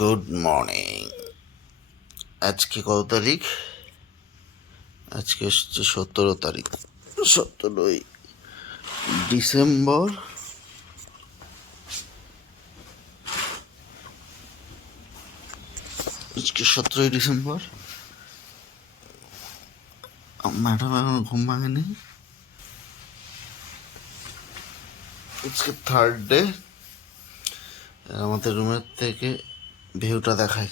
Good morning. আজকে কত তারিখ? আজকে হচ্ছে 17 তারিখ, 17ই ডিসেম্বর। আজকে 17ই ডিসেম্বর। ম্যাডাম এখন ঘুম ভাঙেনি। আজকে থার্ড ডে। আমাদের রুমের থেকে ভিউটা দেখায়।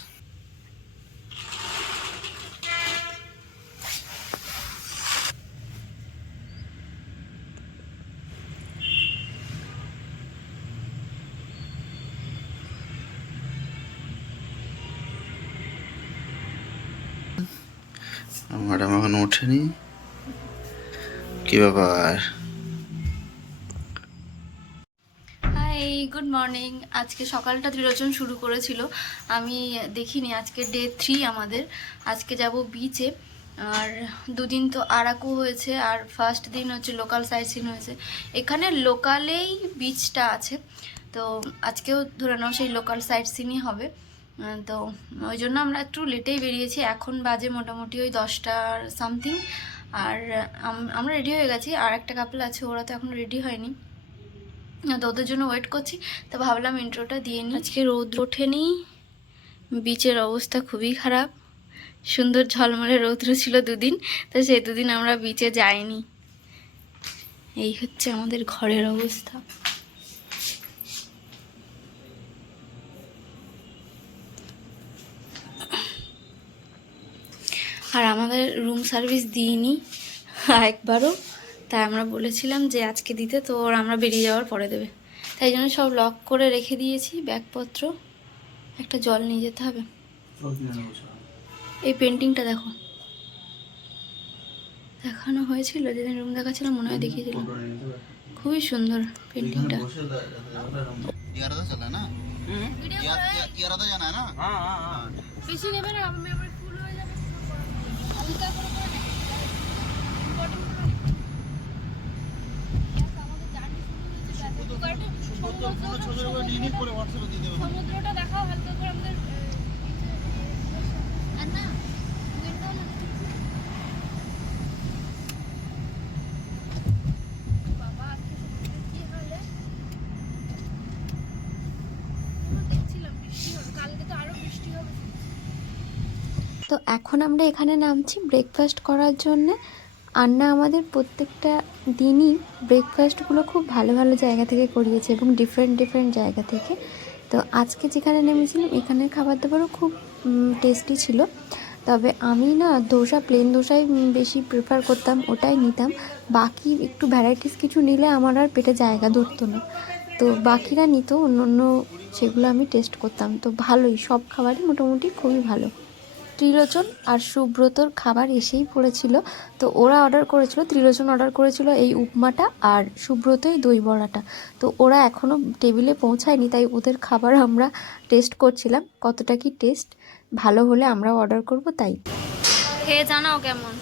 ম্যাডাম এখন ওঠেনি। কি ব্যাপার? Hi, good morning. আজকে সকালটা ত্রিলোচন শুরু করেছিল, আমি দেখিনি। আজকে ডে 3 আমাদের। আজকে যাব বিচে। আর দুদিন তো আরাকু হয়েছে, আর ফার্স্ট দিন হচ্ছে লোকাল সাইট সিন হয়েছে। এখানে লোকালেই বিচটা আছে, তো আজকেও ধরে নাও সেই লোকাল সাইট সিনই হবে। তো ওই জন্য আমরা একটু লেটেই বেরিয়েছি। এখন বাজে মোটামুটি ওই 10টা সামথিং। আর আমরা রেডি হয়ে গেছি। আর একটা কাপল আছে, ওরা তো এখন রেডি হয়নি, তো ওদের জন্য ওয়েট করছি। তো ভাবলাম ইন্ট্রোটা দিয়ে নিই। আজকে রোদ ওঠেনি, বিচের অবস্থা খুবই খারাপ। সুন্দর ঝলমলে রৌদ্র ছিল দুদিন, তো সেই দুদিন আমরা বিচে যাইনি। এই হচ্ছে আমাদের ঘরের অবস্থা। আর আমাদের রুম সার্ভিস দিইনি একবারও, তাই আমরা বলেছিলাম যে আজকে দিতে, তো ওরা আমরা বেরিয়ে যাওয়ার পরে দেবে। তাই জন্য সব লক করে রেখে দিয়েছি ব্যাগপত্র। একটা জল নিয়ে যেতে হবে। এই পেন্টিংটা দেখো, দেখানো হয়েছিল যেদিন রুম দেখাচ্ছিলাম, মনে হয় দেখিয়েছিলাম। খুবই সুন্দর পেন্টিংটা। বেশি নেবে না, আমি আমার ফুল হয়ে যাবে। হালকা করে করে দেখি। সমুদ্রটা দেখাও হালকা করে আমাদের। তো এখন আমরা এখানে নামছি ব্রেকফাস্ট করার জন্যে। আন্না আমাদের প্রত্যেকটা দিনই ব্রেকফাস্টগুলো খুব ভালো ভালো জায়গা থেকে করিয়েছে, এবং ডিফারেন্ট ডিফারেন্ট জায়গা থেকে। তো আজকে যেখানে নেমেছিলাম এখানের খাবার দাবারও খুব টেস্টি ছিল। তবে আমি না প্লেন দোসাই বেশি প্রেফার করতাম, ওটাই নিতাম। বাকি একটু ভ্যারাইটিস কিছু নিলে আমার আর পেটে জায়গা ধরতো না, তো বাকিরা নিত অন্য অন্য, সেগুলো আমি টেস্ট করতাম। তো ভালোই, সব খাবারই মোটামুটি খুবই ভালো। ত্রিলোচন আর সুব্রতর খাবার এসেই পড়েছিল, তো ওরা অর্ডার করেছিল, ত্রিলোচন অর্ডার করেছিল এই উপমাটা, আর সুব্রত এই দই বড়াটা। তো ওরা এখনও টেবিলে পৌঁছায়নি, তাই ওদের খাবার আমরা টেস্ট করছিলাম, কতটা কি টেস্ট। ভালো হলে আমরাও অর্ডার করব, তাই খেয়ে জানাও কেমন।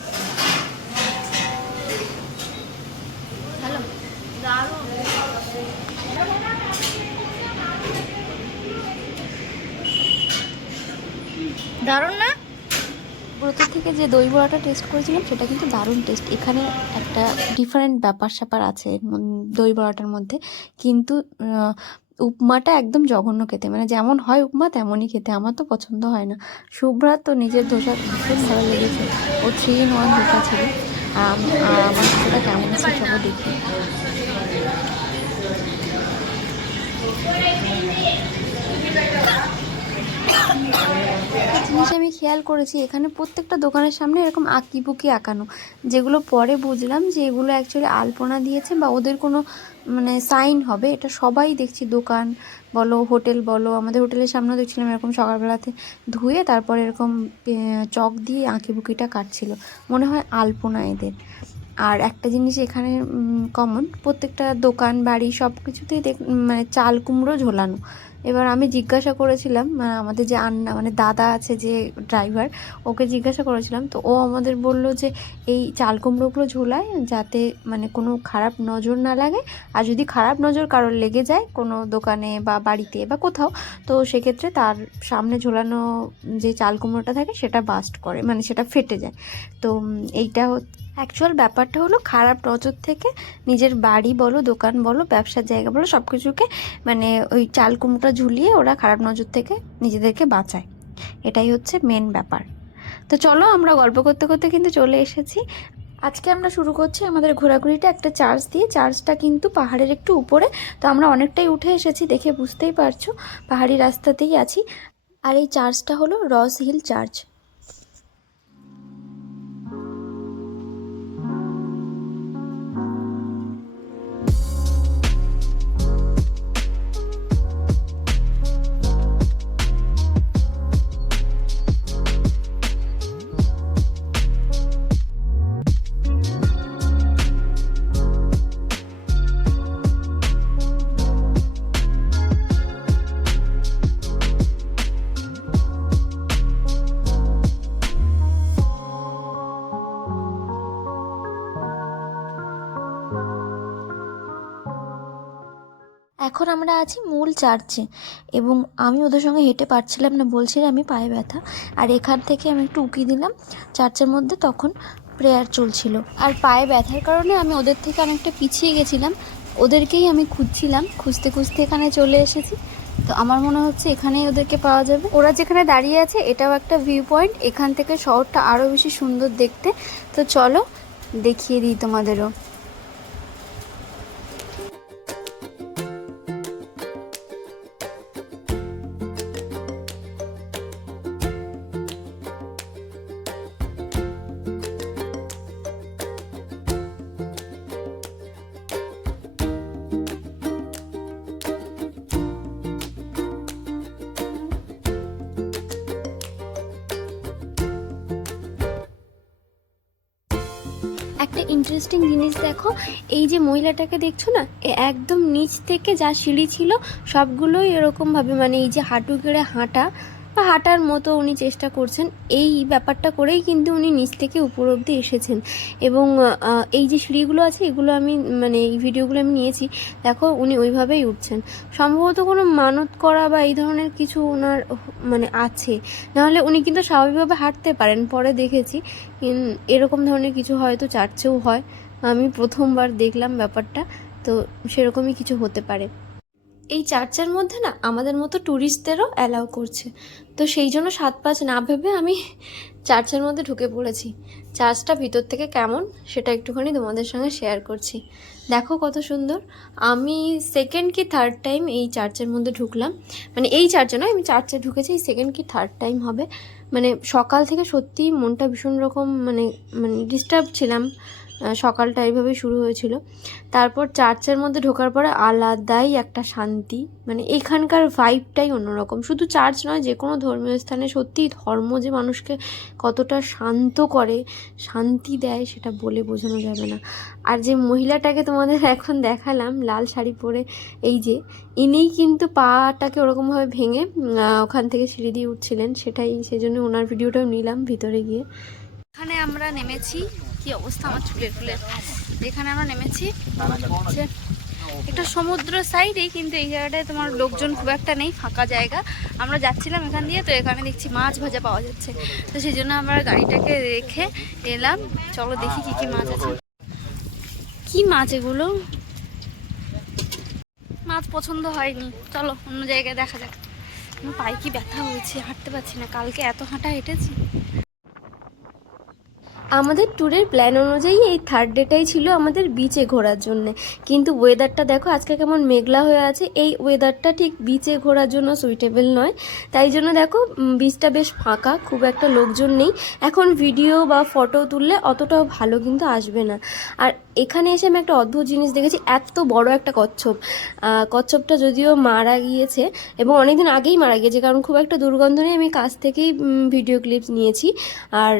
ভালো, দারুণ না? ব্রত থেকে যে দই বড়াটা টেস্ট করেছিলাম সেটা কিন্তু দারুণ টেস্ট। এখানে একটা ডিফারেন্ট ব্যাপার স্যাপার আছে দই বড়াটার মধ্যে, কিন্তু উপমাটা একদম জঘন্য খেতে, মানে যেমন হয় উপমা তেমনই খেতে। আমার তো পছন্দ হয় না। শুভ্রার তো নিজের ধোসা ভীষণ ভালো লেগেছে, ও 3-in-1 ধোসা ছিল। আর আমার ধোসাটা কেমন আছে চলো দেখি। একটা জিনিস আমি খেয়াল করেছি, এখানে প্রত্যেকটা দোকানের সামনে এরকম আঁকিবুকি আঁকানো, যেগুলো পরে বুঝলাম যে এগুলো অ্যাকচুয়ালি আলপনা দিয়েছে বা ওদের কোনো মানে সাইন হবে। এটা সবাই দেখছি, দোকান বলো হোটেল বলো, আমাদের হোটেলের সামনেও দেখছিলাম এরকম সকালবেলাতে ধুয়ে তারপর এরকম চক দিয়ে আঁকিবুকিটা কাটছিল, মনে হয় আলপনা এদের। আর একটা জিনিস এখানে কমন, প্রত্যেকটা দোকান বাড়ি সব কিছুতেই মানে চাল কুমড়ো ঝোলানো। এবার আমি জিজ্ঞাসা করেছিলাম আমাদের যে আন্না মানে দাদা আছে যে ড্রাইভার, ওকে জিজ্ঞাসা করেছিলাম, তো ও আমাদের বলল যে এই চাল কুমড়োগুলো ঝোলায় যাতে মানে কোনো খারাপ নজর না লাগে, আর যদি খারাপ নজর কারোর লেগে যায় কোনো দোকানে বা বাড়িতে বা কোথাও, তো সেক্ষেত্রে তার সামনে ঝোলানো যে চাল কুমড়োটা থাকে সেটা বাস্ট করে, মানে সেটা ফেটে যায়। তো এইটা অ্যাকচুয়াল ব্যাপারটা হলো খারাপ নজর থেকে নিজের বাড়ি বলো, দোকান বলো, ব্যবসার জায়গা বলো, সব কিছুকে মানে ওই চাল কুমড়োটা ঝুলিয়ে ওরা খারাপ নজর থেকে নিজেদেরকে বাঁচায়। এটাই হচ্ছে মেন ব্যাপার। তো চলো আমরা গল্প করতে করতে কিন্তু চলে এসেছি। আজকে আমরা শুরু করছি আমাদের ঘোরাঘুরিটা একটা চার্চ দিয়ে। চার্চটা কিন্তু পাহাড়ের একটু উপরে, তো আমরা অনেকটাই উঠে এসেছি, দেখে বুঝতেই পারছো পাহাড়ি রাস্তাতেই আছি। আর এই চার্চটা হলো রস হিল চার্চ। এখন আমরা আছি মূল চার্চে, এবং আমি ওদের সঙ্গে হেঁটে পারছিলাম না, বলছিলাম আমি পায়ে ব্যথা। আর এখান থেকে আমি একটু উকি দিলাম চার্চের মধ্যে, তখন প্রেয়ার চলছিল। আর পায়ে ব্যথার কারণে আমি ওদের থেকে অনেকটা পিছিয়ে গেছিলাম, ওদেরকেই আমি খুঁজছিলাম, খুঁজতে খুঁজতে এখানে চলে এসেছি। তো আমার মনে হচ্ছে এখানেই ওদেরকে পাওয়া যাবে। ওরা যেখানে দাঁড়িয়ে আছে এটাও একটা ভিউ পয়েন্ট, এখান থেকে শহরটা আরও বেশি সুন্দর দেখতে। তো চলো দেখিয়ে দিই তোমাদেরও। একটা ইন্টারেস্টিং জিনিস দেখো, এই যে মহিলাটাকে দেখছো না, একদম নিচ থেকে যা সিঁড়ি ছিল সবগুলোই এরকমভাবে মানে এই যে হাঁটু গেড়ে হাঁটা বা হাঁটার মতো উনি চেষ্টা করছেন, এই ব্যাপারটা করেই কিন্তু উনি নিচ থেকে উপর অবধি এসেছেন। এবং এই যে সিঁড়িগুলো আছে এগুলো আমি মানে এই ভিডিওগুলো আমি নিয়েছি, দেখো উনি ওইভাবেই উঠছেন। সম্ভবত কোনো মানত করা বা এই ধরনের কিছু ওনার মানে আছে, নাহলে উনি কিন্তু স্বাভাবিকভাবে হাঁটতে পারেন। পরে দেখেছি এরকম ধরনের কিছু হয়তো চার্চেও হয়, আমি প্রথমবার দেখলাম ব্যাপারটা, তো সেরকমই কিছু হতে পারে। এই চার্চের মধ্যে না আমাদের মতো ট্যুরিস্টদেরও অ্যালাউ করছে, তো সেই জন্য 7-5 না ভেবে আমি চার্চের মধ্যে ঢুকে পড়েছি। চার্চটা ভিতর থেকে কেমন সেটা একটুখানি তোমাদের সঙ্গে শেয়ার করছি। দেখো কত সুন্দর। আমি সেকেন্ড কি থার্ড টাইম এই চার্চের মধ্যে ঢুকলাম, মানে এই চার্চে নয়, আমি চার্চে ঢুকেছি এই সেকেন্ড কি থার্ড টাইম হবে। মানে সকাল থেকে সত্যিই মনটা ভীষণ রকম মানে মানে ডিস্টার্ব ছিলাম, সকালটা এইভাবেই শুরু হয়েছিল। তারপর চার্চের মধ্যে ঢোকার পরে আলাদাই একটা শান্তি, মানে এখানকার ভাইবটাই অন্যরকম। শুধু চার্চ নয়, যে কোনো ধর্মীয় স্থানে সত্যিই ধর্ম যে মানুষকে কতটা শান্ত করে, শান্তি দেয়, সেটা বলে বোঝানো যাবে না। আর যে মহিলাটাকে তোমাদের এখন দেখালাম লাল শাড়ি পরে, এই যে ইনিই কিন্তু পাটাকে ওরকমভাবে ভেঙে ওখান থেকে সিঁড়ি দিয়ে উঠছিলেন, সেটাই সেজন্য ওনার ভিডিওটাও নিলাম ভিতরে গিয়ে। এখানে আমরা নেমেছি, কি অবস্থা আমার চুলের ফুলের, এখানে আমরা নেমেছি হচ্ছে একটা সমুদ্র সাইডেই, কিন্তু এই জায়গাটায় তোমার লোকজন খুব একটা নেই, ফাঁকা জায়গা। আমরা যাচ্ছিলাম এখান দিয়ে, তো এখানে দেখছি মাছ ভাজা পাওয়া যাচ্ছে, তো সেই জন্য আমরা গাড়িটাকে রেখে এলাম। চলো দেখি কি কি মাছ আছে। কি মাছ এগুলো? মাছ পছন্দ হয়নি, চলো অন্য জায়গায় দেখা যাক। আমার পায়ে কি ব্যথা হয়েছে, হাঁটতে পারছি না, কালকে এত হাঁটা হেঁটেছি। আমাদের ট্যুরের প্ল্যান অনুযায়ী এই থার্ড ডেটাই ছিল আমাদের বিচে ঘোরার জন্যে, কিন্তু ওয়েদারটা দেখো আজকে কেমন মেঘলা হয়ে আছে। এই ওয়েদারটা ঠিক বিচে ঘোরার জন্য সুইটেবল নয়, তাই জন্য দেখো বিচটা বেশ ফাঁকা, খুব একটা লোকজন নেই। এখন ভিডিও বা ফটো তুললে অতটাও ভালো কিন্তু আসবে না। আর এখানে এসে আমি একটা অদ্ভুত জিনিস দেখেছি, এত বড় একটা কচ্ছপ। কচ্ছপটা যদিও মারা গিয়েছে এবং অনেকদিন আগেই মারা গিয়েছে, কারণ খুব একটা দুর্গন্ধ নেই, আমি কাছ থেকেই ভিডিও ক্লিপস নিয়েছি। আর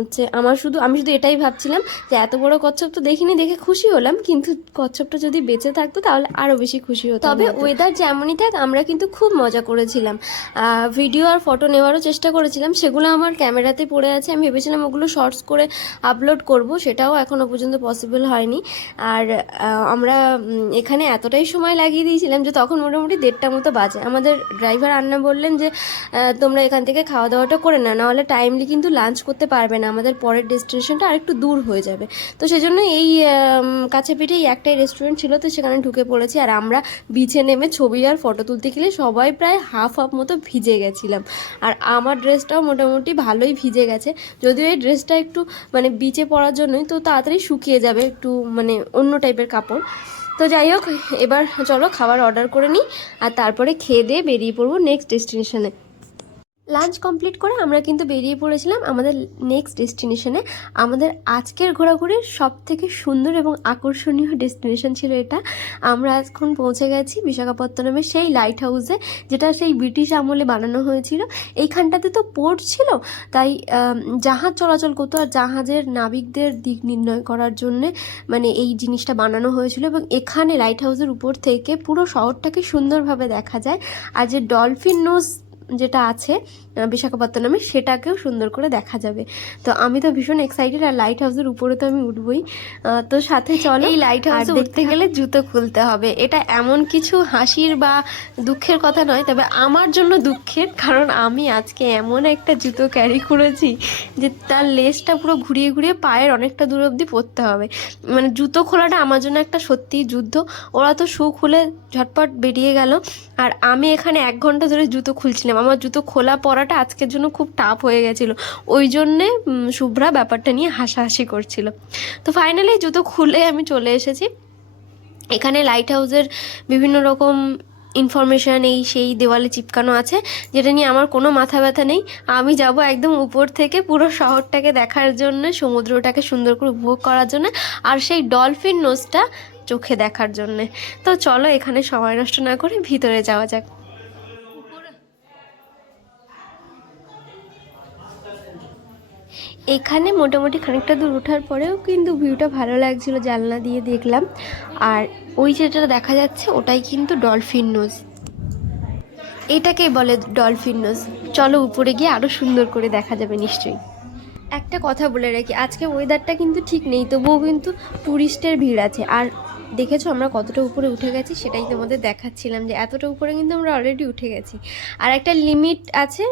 হচ্ছে আমার আমি শুধু এটাই ভাবছিলাম যে এত বড় কচ্ছপ তো দেখিনি, দেখে খুশি হলাম, কিন্তু কচ্ছপটা যদি বেঁচে থাকতো তাহলে আরও বেশি খুশি হতো। তবে ওয়েদার যেমনই থাক আমরা কিন্তু খুব মজা করেছিলাম, ভিডিও আর ফটো নেওয়ারও চেষ্টা করেছিলাম, সেগুলো আমার ক্যামেরাতে পড়ে আছে। আমি ভেবেছিলাম ওগুলো শর্টস করে আপলোড করব, সেটাও এখনও পর্যন্ত পসিবল হয়নি। আর আমরা এখানে এতটাই সময় লাগিয়ে দিয়েছিলাম যে তখন মোটামুটি 1:30 মতো বাজে। আমাদের ড্রাইভার আন্না বললেন যে তোমরা এখান থেকে খাওয়া দাওয়াটা করে না, নাহলে টাইমলি কিন্তু লাঞ্চ করতে পারবে না, আমাদের পরের ডেস্টিনেশনটা আরেকটু দূর হয়ে যাবে। তো সেজন্য এই কাছে পিঠেই একটাই রেস্টুরেন্ট ছিল, তো সেখানে ঢুকে পড়েছি। আর আমরা বিচে নেমে ছবি আর ফটো তুলতে গেলে সবাই প্রায় হাফ মতো ভিজে গেছিলাম, আর আমার ড্রেসটাও মোটামুটি ভালোই ভিজে গেছে। যদিও এই ড্রেসটা একটু মানে বিচে পরার জন্যই তো তাড়াতাড়ি শুকিয়ে যাবে, একটু মানে অন্য টাইপের কাপড়। তো যাই হোক, এবার চলো খাবার অর্ডার করে নিই আর তারপরে খেয়ে দিয়ে বেরিয়ে পড়বো নেক্সট ডেস্টিনেশনে। লাঞ্চ কমপ্লিট করে আমরা কিন্তু বেরিয়ে পড়েছিলাম আমাদের নেক্সট ডেস্টিনেশনে। আমাদের আজকের ঘোরাঘুরির সব থেকে সুন্দর এবং আকর্ষণীয় ডেস্টিনেশন ছিল এটা। আমরা এখন পৌঁছে গেছি বিশাখাপত্তনমের সেই লাইট হাউসে, যেটা সেই ব্রিটিশ আমলে বানানো হয়েছিল। এইখানটাতে তো পোর্ট ছিল, তাই জাহাজ চলাচল করতো, আর জাহাজের নাবিকদের দিক নির্ণয় করার জন্যে মানে এই জিনিসটা বানানো হয়েছিল। এবং এখানে লাইট হাউসের উপর থেকে পুরো শহরটাকে সুন্দরভাবে দেখা যায়। আর যে ডলফিন নোজ যেটা আছে বিশাখাপত্তনমে, সেটাকেও সুন্দর করে দেখা যাবে। তো আমি তো ভীষণ এক্সাইটেড, আর লাইট হাউসের উপরে তো আমি উঠবই। তো সাথে চলো, এই লাইট হাউসে উঠতে গেলে জুতো খুলতে হবে। এটা এমন কিছু হাসির বা দুঃখের কথা নয়, তবে আমার জন্য দুঃখের, কারণ আমি আজকে এমন একটা জুতো ক্যারি করেছি যে তার লেসটা পুরো ঘুরিয়ে ঘুরিয়ে পায়ের অনেকটা দূর অবধি পরতে হবে। মানে জুতো খোলাটা আমার জন্য একটা সত্যিই যুদ্ধ। ওরা তো শু খুলে ঝটপট বেরিয়ে গেল, আর আমি এখানে 1 ঘন্টা ধরে জুতো খুলছিলাম। আমার জুতো খোলা পরাটা আজকের জন্য খুব টাফ হয়ে গেছিলো, ওই জন্যে শুভ্রা ব্যাপারটা নিয়ে হাসাহাসি করছিল। তো ফাইনালি জুতো খুলে আমি চলে এসেছি। এখানে লাইট হাউসের বিভিন্ন রকম ইনফরমেশান এই সেই দেওয়ালে চিপকানো আছে, যেটা নিয়ে আমার কোনো মাথা ব্যথা নেই। আমি যাব একদম উপর থেকে পুরো শহরটাকে দেখার জন্য, সমুদ্রটাকে সুন্দর করে উপভোগ করার জন্য, আর সেই ডলফিন নোজটা চোখে দেখার জন্যে। তো চলো এখানে সময় নষ্ট না করে ভিতরে যাওয়া যাক। এখানে মোটামুটি খানিকটা দূর ওঠার পরেও কিন্তু ভিউটা ভালো লাগছিল, জানলা দিয়ে দেখলাম। আর ওই যেটা দেখা যাচ্ছে ওটাই কিন্তু ডলফিন নোজ, এটাকেই বলে ডলফিন নোজ। চলো উপরে গিয়ে আরও সুন্দর করে দেখা যাবে নিশ্চয়ই। একটা কথা বলে রাখি, আজকে ওয়েদারটা কিন্তু ঠিক নেই, তবুও কিন্তু ট্যুরিস্টের ভিড় আছে। আর দেখেছো আমরা কতটা উপরে উঠে গেছি, সেটাই তোমাদের দেখাচ্ছিলাম যে এতটা উপরে কিন্তু আমরা অলরেডি উঠে গেছি। আর একটা লিমিট আছে,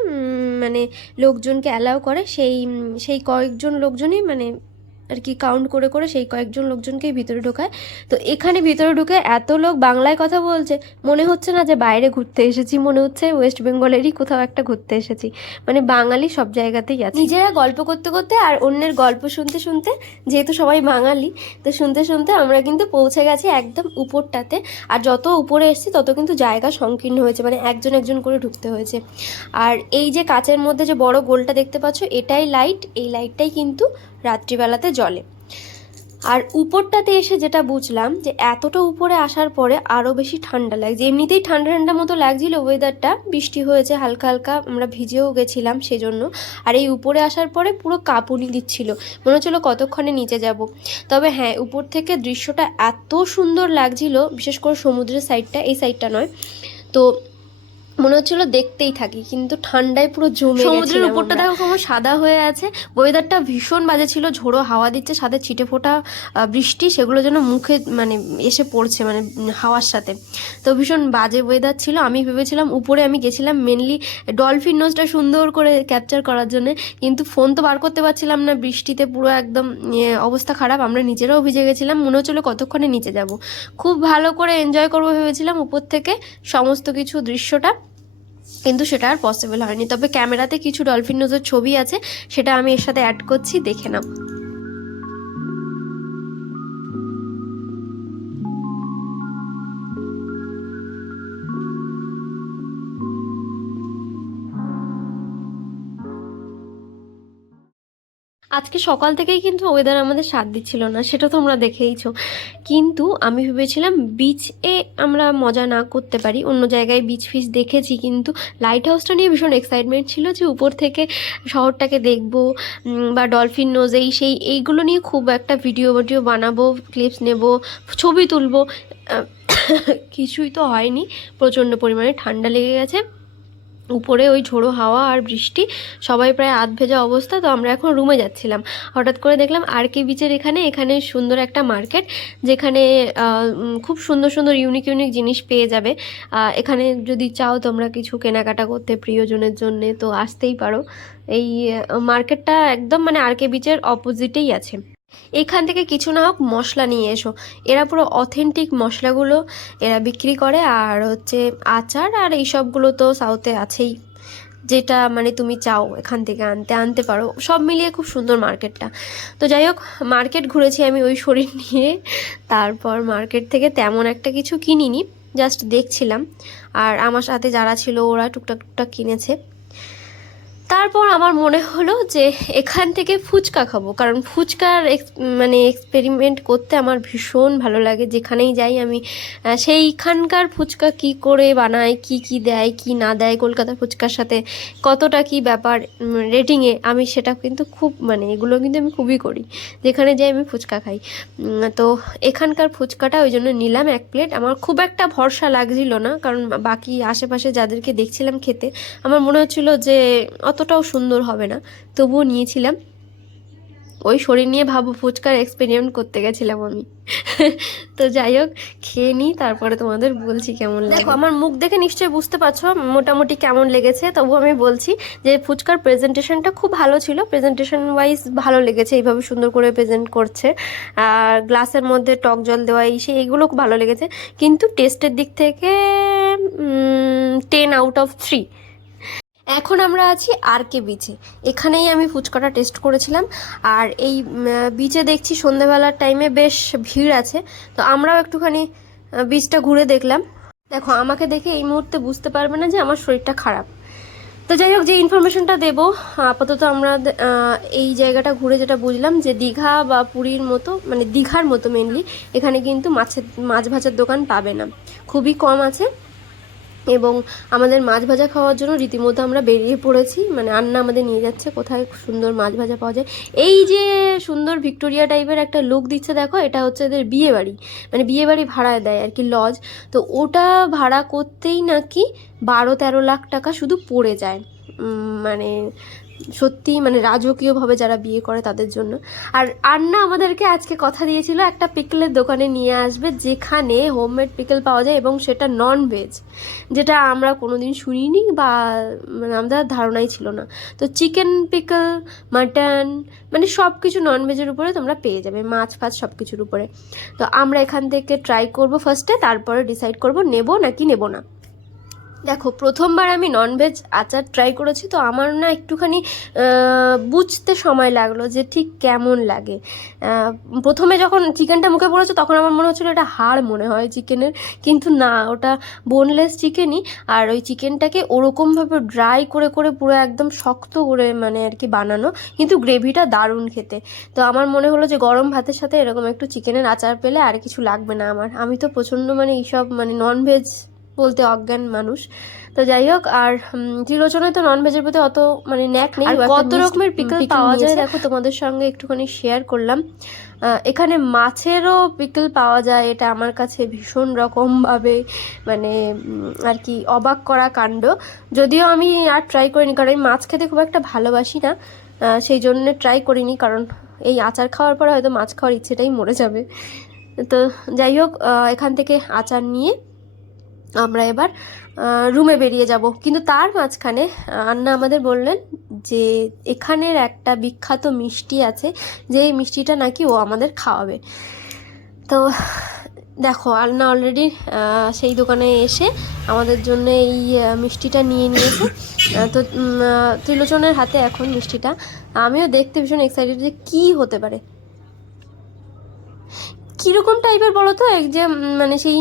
মানে লোকজনকে অ্যালাউ করে, সেই কয়েকজন লোকজনই মানে আর কি কাউন্ট করে করে সেই কয়েকজন লোকজনকেই ভিতরে ঢোকায়। তো এখানে ভিতরে ঢুকে এত লোক বাংলায় কথা বলছে, মনে হচ্ছে না যে বাইরে ঘুরতে এসেছি, মনে হচ্ছে ওয়েস্ট বেঙ্গলেরই কোথাও একটা ঘুরতে এসেছি। মানে বাঙালি সব জায়গাতেই আছে। নিজেরা গল্প করতে করতে আর অন্যের গল্প শুনতে শুনতে, যেহেতু সবাই বাঙালি, তো শুনতে শুনতে আমরা কিন্তু পৌঁছে গেছি একদম উপরটাতে। আর যত উপরে এসেছি তত কিন্তু জায়গা সংকীর্ণ হয়েছে, মানে একজন একজন করে ঢুকতে হয়েছে। আর এই যে কাচের মধ্যে যে বড় গোলটা দেখতে পাচ্ছ, এটাই লাইট, এই লাইটটাই কিন্তু রাত্রিবেলাতে জ্বলে। আর উপরটাতে এসে যেটা বুঝলাম যে এতটা উপরে আসার পরে আরও বেশি ঠান্ডা লাগছে। এমনিতেই ঠান্ডা ঠান্ডা মতো লাগছিল ওয়েদারটা, বৃষ্টি হয়েছে হালকা হালকা, আমরা ভিজেও গেছিলাম সেজন্য। আর এই উপরে আসার পরে পুরো কাঁপুনি দিচ্ছিল, মনে হচ্ছিলো কতক্ষণে নিচে যাব। তবে হ্যাঁ, উপর থেকে দৃশ্যটা এত সুন্দর লাগছিল, বিশেষ করে সমুদ্রের সাইডটা, এই সাইডটা নয়, তো মনে হচ্ছিল দেখতেই থাকি, কিন্তু ঠান্ডায় পুরো জমে। সমুদ্রের উপরটা দেখো কেমন সাদা হয়ে আছে। ওয়েদারটা ভীষণ বাজে ছিল, ঝোড়ো হাওয়া দিচ্ছে, সাথে ছিটে ফোটা বৃষ্টি, সেগুলো যেন মুখে মানে এসে পড়ছে মানে হাওয়ার সাথে। তো ভীষণ বাজে ওয়েদার ছিল। আমি ভেবেছিলাম উপরে আমি গেছিলাম মেনলি ডলফিন নোজটা সুন্দর করে ক্যাপচার করার জন্য, কিন্তু ফোন তো বার করতে পারছিলাম না, বৃষ্টিতে পুরো একদম অবস্থা খারাপ। আমরা নিজেরাও ভিজে গেছিলাম, মনে হচ্ছিলো কতক্ষণে নিচে যাব। খুব ভালো করে এনজয় করবো ভেবেছিলাম উপর থেকে সমস্ত কিছু দৃশ্যটা, কিন্তু সেটা আর পসিবল হয়নি। তবে ক্যামেরাতে কিছু ডলফিন নোজের ছবি আছে, সেটা আমি এর সাথে অ্যাড করছি, দেখে নাও। আজকে সকাল থেকেই কিন্তু ওয়েদার আমাদের সাথ দিচ্ছিল না, সেটা তোমরা দেখেইছো। কিন্তু আমি ভেবেছিলাম বিচে আমরা মজা না করতে পারি, অন্য জায়গায় বিচ ফিচ দেখেছি, কিন্তু লাইট হাউসটা নিয়ে ভীষণ এক্সাইটমেন্ট ছিল যে উপর থেকে শহরটাকে দেখবো, বা ডলফিন নোজ এইগুলো নিয়ে খুব একটা ভিডিও বানাবো, ক্লিপস নেব, ছবি তুলবো। কিছুই তো হয়নি, প্রচণ্ড পরিমাণে ঠান্ডা লেগে গেছে, উপরে ওই ঝোড়ো হাওয়া আর বৃষ্টি, সবাই প্রায় আধ ভেজা অবস্থা। তো আমরা এখন রুমে যাচ্ছিলাম, হঠাৎ করে দেখলাম আরকে বিচের এখানে সুন্দর একটা মার্কেট, যেখানে খুব সুন্দর সুন্দর ইউনিক জিনিস পেয়ে যাবে। এখানে যদি চাও তোমরা কিছু কেনাকাটা করতে প্রিয়জনের জন্যে, তো আসতেই পারো। এই মার্কেটটা একদম মানে আরকে বিচের অপোজিটেই আছে। এখান থেকে কিছু না হোক মশলা নিয়ে এসো, এরা পুরো অথেন্টিক মশলাগুলো এরা বিক্রি করে। আর হচ্ছে আচার আর এইসবগুলো তো সাউথে আছেই, যেটা মানে তুমি চাও এখান থেকে আনতে পারো। সব মিলিয়ে খুব সুন্দর মার্কেটটা। তো যাই হোক, মার্কেট ঘুরেছি আমি ওই শরীর নিয়ে। তারপর মার্কেট থেকে তেমন একটা কিছু কিনিনি, জাস্ট দেখছিলাম। আর আমার সাথে যারা ছিল ওরা টুকটাক কিনেছে। তারপর আমার মনে হলো যে এখান থেকে ফুচকা খাবো, কারণ ফুচকার মানে এক্সপেরিমেন্ট করতে আমার ভীষণ ভালো লাগে। যেখানেই যাই আমি সেইখানকার ফুচকা কি করে বানায়, কি দেয় কি না দেয়, কলকাতার ফুচকার সাথে কতটা কি ব্যাপার রেটিংয়ে, আমি সেটা কিন্তু খুব মানে এগুলো কিন্তু আমি খুবই করি, যেখানে যাই আমি ফুচকা খাই। তো এখানকার ফুচকাটা ওই জন্য নিলাম 1 প্লেট। আমার খুব একটা ভরসা লাগছিল না, কারণ বাকি আশেপাশে যাদেরকে দেখছিলাম খেতে, আমার মনে হচ্ছিল যে অতটাও সুন্দর হবে না, তবুও নিয়েছিলাম। ওই শরীর নিয়ে ভাবো ফুচকার এক্সপেরিমেন্ট করতে গেছিলাম আমি। তো যাই হোক, খেয়ে নিই, তারপরে তোমাদের বলছি কেমন লাগে। দেখো আমার মুখ দেখে নিশ্চয়ই বুঝতে পারছো মোটামুটি কেমন লেগেছে, তবু আমি বলছি যে ফুচকার প্রেজেন্টেশনটা খুব ভালো ছিল, প্রেজেন্টেশন ওয়াইজ ভালো লেগেছে, এইভাবে সুন্দর করে প্রেজেন্ট করছে। আর গ্লাসের মধ্যে টক জল দেওয়া এইগুলো খুব ভালো লেগেছে। কিন্তু টেস্টের দিক থেকে 10 আউট অফ 3। এখন আমরা আছি আরকে বিচে, এখানেই আমি ফুচকাটা টেস্ট করেছিলাম। আর এই বিচে দেখছি সন্ধ্যেবেলার টাইমে বেশ ভিড় আছে, তো আমরাও একটুখানি বিচটা ঘুরে দেখলাম। দেখো আমাকে দেখে এই মুহূর্তে বুঝতে পারবে না যে আমার শরীরটা খারাপ। তো যাই হোক, যে ইনফরমেশনটা দেবো, আপাতত আমরা এই জায়গাটা ঘুরে যেটা বুঝলাম যে দীঘা বা পুরীর মতো, মানে দীঘার মতো মেনলি, এখানে কিন্তু মাছ ভাজার দোকান পাবে না, খুবই কম আছে। এবং আমাদের মাছ ভাজা খাওয়ার জন্য রীতিমতো আমরা বেরিয়ে পড়েছি, মানে আন্না আমাদের নিয়ে যাচ্ছে কোথায় সুন্দর মাছ ভাজা পাওয়া যায়। এই যে সুন্দর ভিক্টোরিয়া টাইপের একটা লুক দিচ্ছে দেখো, এটা হচ্ছে এদের বিয়ে বাড়ি, মানে বিয়ে বাড়ি ভাড়ায় দেয় আর কি, লজ। তো ওটা ভাড়া করতেই নাকি 12-13 লাখ টাকা শুধু পড়ে যায়, মানে সত্যি মানে রাজকীয়ভাবে যারা বিয়ে করে তাদের জন্য। আর আন্না আমাদেরকে আজকে কথা দিয়েছিল একটা পিকলের দোকানে নিয়ে আসবে, যেখানে হোমমেড পিকল পাওয়া যায় এবং সেটা নন ভেজ, যেটা আমরা কোনোদিন শুনিনি বা মানে আমাদের ধারণাই ছিল না। তো চিকেন পিকল, মাটন, মানে সব কিছু নন ভেজের উপরে তোমরা পেয়ে যাবে, মাছ ফাছ সব কিছুর উপরে। তো আমরা এখান থেকে ট্রাই করব ফার্স্টে, তারপরে ডিসাইড করব নেব নাকি নেব না। দেখো প্রথমবার আমি ননভেজ আচার ট্রাই করেছি, তো আমার না একটুখানি বুঝতে সময় লাগলো যে ঠিক কেমন লাগে। প্রথমে যখন চিকেনটা মুখে পড়েছে তখন আমার মনে হচ্ছিলো এটা হাড় মনে হয় চিকেনের, কিন্তু না, ওটা বোনলেস চিকেনই। আর ওই চিকেনটাকে ওরকমভাবে ড্রাই করে পুরো একদম শক্ত করে মানে আর কি বানানো, কিন্তু গ্রেভিটা দারুণ খেতে। তো আমার মনে হলো যে গরম ভাতের সাথে এরকম একটু চিকেনের আচার পেলে আর কিছু লাগবে না আমার। আমি তো প্রচণ্ড মানে এইসব মানে ননভেজ বলতে অজ্ঞান মানুষ। তো যাই হোক, আর ত্রিলোচনায় তো ননভেজের প্রতি অত মানে ন্যাক নেই, কত রকমের পিকল পাওয়া যায় দেখো তোমাদের সঙ্গে একটুখানি শেয়ার করলাম। এখানে মাছেরও পিকল পাওয়া যায়, এটা আমার কাছে ভীষণ রকমভাবে মানে আর কি অবাক করা কাণ্ড। যদিও আমি আর ট্রাই করিনি, কারণ আমি মাছ খেতে খুব একটা ভালোবাসি না, সেই জন্য ট্রাই করিনি, কারণ এই আচার খাওয়ার পরে হয়তো মাছ খাওয়ার ইচ্ছেটাই মরে যাবে। তো যাই হোক, এখান থেকে আচার নিয়ে আমরা এবার রুমে বেরিয়ে যাব। কিন্তু তার মাঝখানে আন্না আমাদের বললেন যে এখানের একটা বিখ্যাত মিষ্টি আছে, যে এই মিষ্টিটা নাকি ও আমাদের খাওয়াবে। তো দেখো আন্না অলরেডি সেই দোকানে এসে আমাদের জন্য এই মিষ্টিটা নিয়ে নিয়েছে। তো ত্রিলোচনের হাতে এখন মিষ্টিটা, আমিও দেখতে ভীষণ এক্সাইটেড যে কী হতে পারে। কীরকম টাইপের বলো তো, এক যে মানে সেই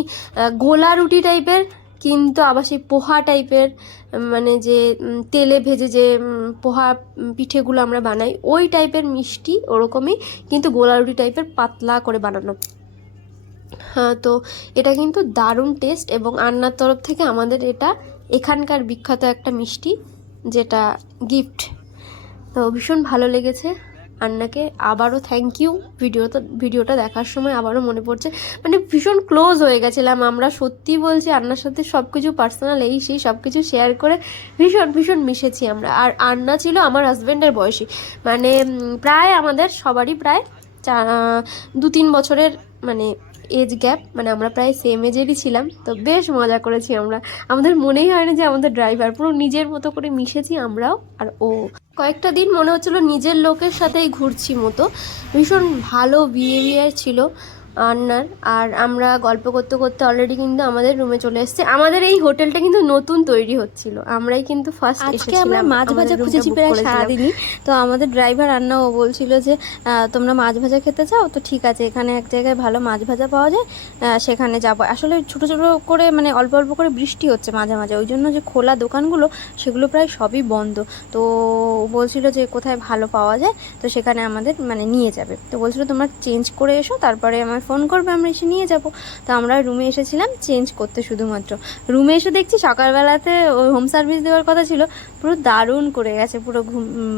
গোলা রুটি টাইপের, কিন্তু আবার সেই পোহা টাইপের, মানে যে তেলে ভেজে যে পোহা পিঠেগুলো আমরা বানাই ওই টাইপের মিষ্টি, ওরকমই কিন্তু গোলা রুটি টাইপের পাতলা করে বানানো। হ্যাঁ, তো এটা কিন্তু দারুণ টেস্ট, এবং আন্নার তরফ থেকে আমাদের এটা এখানকার বিখ্যাত একটা মিষ্টি, যেটা গিফট। তো ভীষণ ভালো লেগেছে আন্নাকে। আবারও থ্যাংক ইউ। ভিডিওটা দেখার সময় আবারও মনে পড়ছে, মানে ভীষণ ক্লোজ হয়ে গেছিলাম আমরা, সত্যি বলছি। আন্নার সাথে সব কিছু পার্সোনাল এই সেই সব কিছু শেয়ার করে ভীষণ মিশেছি আমরা। আর আন্না ছিল আমার হাজব্যান্ডের বয়সী, মানে প্রায় আমাদের সবারই প্রায় 2-3 বছরের মানে এজ গ্যাপ, মানে আমরা প্রায় সেম এজেরই ছিলাম। তো বেশ মজা করেছি আমরা, আমাদের মনেই হয়নি যে আমাদের ড্রাইভার, পুরো নিজের মতো করে মিশেছি আমরাও আর ও। কয়েকটা দিন মনে হচ্ছিল নিজের লোকের সাথেই ঘুরছি মতো, ভীষণ ভালো বিহেভিয়ার ছিল আন্নার। আর আমরা গল্প করতে করতে অলরেডি কিন্তু আমাদের রুমে চলে এসেছে। আমাদের এই হোটেলটা কিন্তু নতুন তৈরি হচ্ছিল, আমরাই কিন্তু ফার্স্ট আজকে আমরা মাছ ভাজা খুঁজেছি প্রায় সারাদিনই। তো আমাদের ড্রাইভার আন্না ও বলছিল যে তোমরা মাছ ভাজা খেতে চাও তো ঠিক আছে, এখানে এক জায়গায় ভালো মাছ ভাজা পাওয়া যায়, সেখানে যাবো। আসলে ছোট ছোট করে মানে অল্প অল্প করে বৃষ্টি হচ্ছে মাঝে মাঝে, ওই জন্য যে খোলা দোকানগুলো সেগুলো প্রায় সবই বন্ধ। তো বলছিল যে কোথায় ভালো পাওয়া যায়, তো সেখানে আমাদের মানে নিয়ে যাবে। তো বলছিল তোমরা চেঞ্জ করে এসো, তারপরে আমার ফোন করবে, আমরা এসে নিয়ে যাব। তো আমরা রুমে এসেছিলাম চেঞ্জ করতে, শুধুমাত্র রুমে এসে দেখছি সকালবেলাতে ওই হোম সার্ভিস দেওয়ার কথা ছিল, পুরো দারুণ করে গেছে, পুরো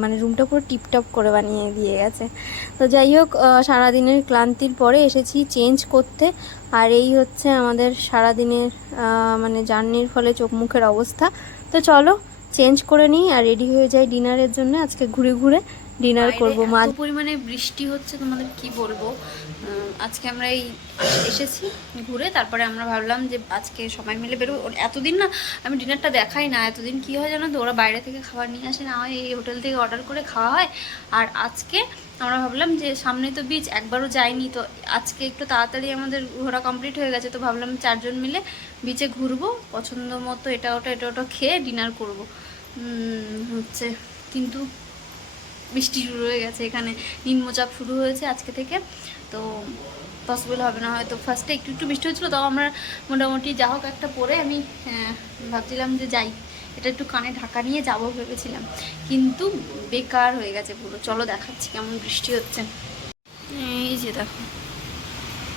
মানে রুমটা পুরো টিপটপ করে বানিয়ে দিয়ে গেছে। তো যাই হোক, সারাদিনের ক্লান্তির পরে এসেছি চেঞ্জ করতে। আর এই হচ্ছে আমাদের সারাদিনের মানে জার্নির ফলে চোখ মুখের অবস্থা। তো চলো চেঞ্জ করে নিই আর রেডি হয়ে যাই ডিনারের জন্য। আজকে ঘুরে ঘুরে ডিনার করবো। মাছ পরিমাণে বৃষ্টি হচ্ছে, তোমাদের কি বলবো। আজকে আমরা এই এসেছি ঘুরে, তারপরে আমরা ভাবলাম যে আজকে সবাই মিলে বেরোবো। এতদিন না আমি ডিনারটা দেখাই না, এতদিন কি হয় জানো তো, ওরা বাইরে থেকে খাবার নিয়ে আসে না হয়, এই হোটেল থেকে অর্ডার করে খাওয়া হয়। আর আজকে আমরা ভাবলাম যে সামনে তো বিচ, একবারও যাইনি, তো আজকে একটু তাড়াতাড়ি আমাদের ঘোরা কমপ্লিট হয়ে গেছে, তো ভাবলাম 4 জন মিলে বিচে ঘুরবো, পছন্দ মতো এটা ওটা খেয়ে ডিনার করবো হচ্ছে। কিন্তু বৃষ্টি শুরু হয়ে গেছে, এখানে নিম্নচাপ শুরু হয়েছে আজকে থেকে, তো পসিবল হবে না হয়তো। ফার্স্টে একটু বৃষ্টি হচ্ছিলো, তাও আমরা মোটামুটি যা হোক একটা পরে আমি ভাবছিলাম যে যাই, এটা একটু কানে ঢাকা নিয়ে যাবো ভেবেছিলাম, কিন্তু বেকার হয়ে গেছে পুরো। চলো দেখাচ্ছি কেমন বৃষ্টি হচ্ছে। এই যে দেখো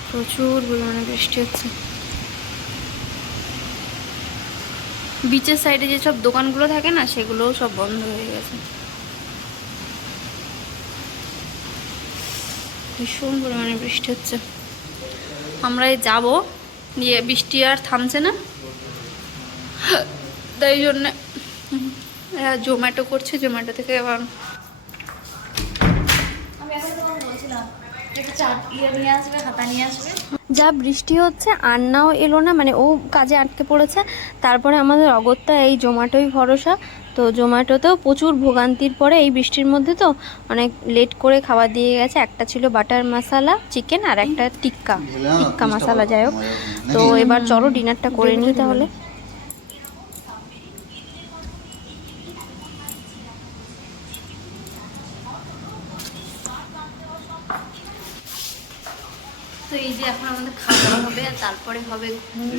প্রচুর পরিমাণে বৃষ্টি হচ্ছে। বিচের সাইডে যেসব দোকানগুলো থাকে না, সেগুলোও সব বন্ধ হয়ে গেছে, ভীষণ পরিমাণে বৃষ্টি হচ্ছে। আমরা যাবো দিয়ে বৃষ্টি আর থামছে না, তাই জন্যে জোম্যাটো করছে, জোম্যাটো থেকে আবার যা বৃষ্টি হচ্ছে, আন্নাও এলো না, মানে ও কাজে আটকে পড়েছে। তারপরে আমাদের অগত্যা এই জোম্যাটোই ভরসা। তো জোম্যাটোতেও প্রচুর ভোগান্তির পরে এই বৃষ্টির মধ্যে তো অনেক লেট করে খাবার দিয়ে গেছে। একটা ছিল বাটার মশালা চিকেন আর একটা টিক্কা মশালা, যাই হোক। তো এবার চলো ডিনারটা করে নিই তাহলে। তো এই যে এখন আমাদের খাওয়া দাওয়া হবে, আর তারপরে হবে ঘুম।